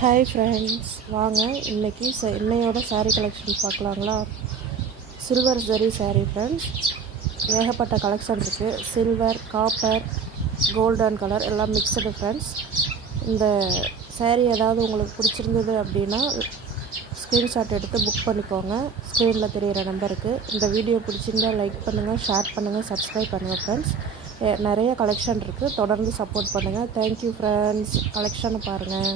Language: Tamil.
ஹாய் ஃப்ரெண்ட்ஸ் வாங்க இன்றைக்கி ச இன்னையோட saree கலெக்ஷன் பார்க்கலாங்களா? சில்வர் ஜரி சாரீ ஃப்ரெண்ட்ஸ் ஏகப்பட்ட கலெக்ஷன் இருக்குது சில்வர் காப்பர் கோல்டன் கலர் எல்லாம் மிக்சடு ஃப்ரெண்ட்ஸ் இந்த saree ஏதாவது உங்களுக்கு பிடிச்சிருந்தது அப்படின்னா ஸ்க்ரீன்ஷாட் எடுத்து புக் பண்ணிக்கோங்க. ஸ்க்ரீனில் தெரிகிற நம்பருக்கு இந்த வீடியோ பிடிச்சிருந்தா லைக் பண்ணுங்கள் ஷேர் பண்ணுங்கள் சப்ஸ்கிரைப் பண்ணுங்கள் ஃப்ரெண்ட்ஸ் நிறைய கலெக்ஷன் இருக்குது தொடர்ந்து சப்போர்ட் பண்ணுங்கள் தேங்க்யூ ஃப்ரெண்ட்ஸ் கலெக்ஷனை பாருங்கள்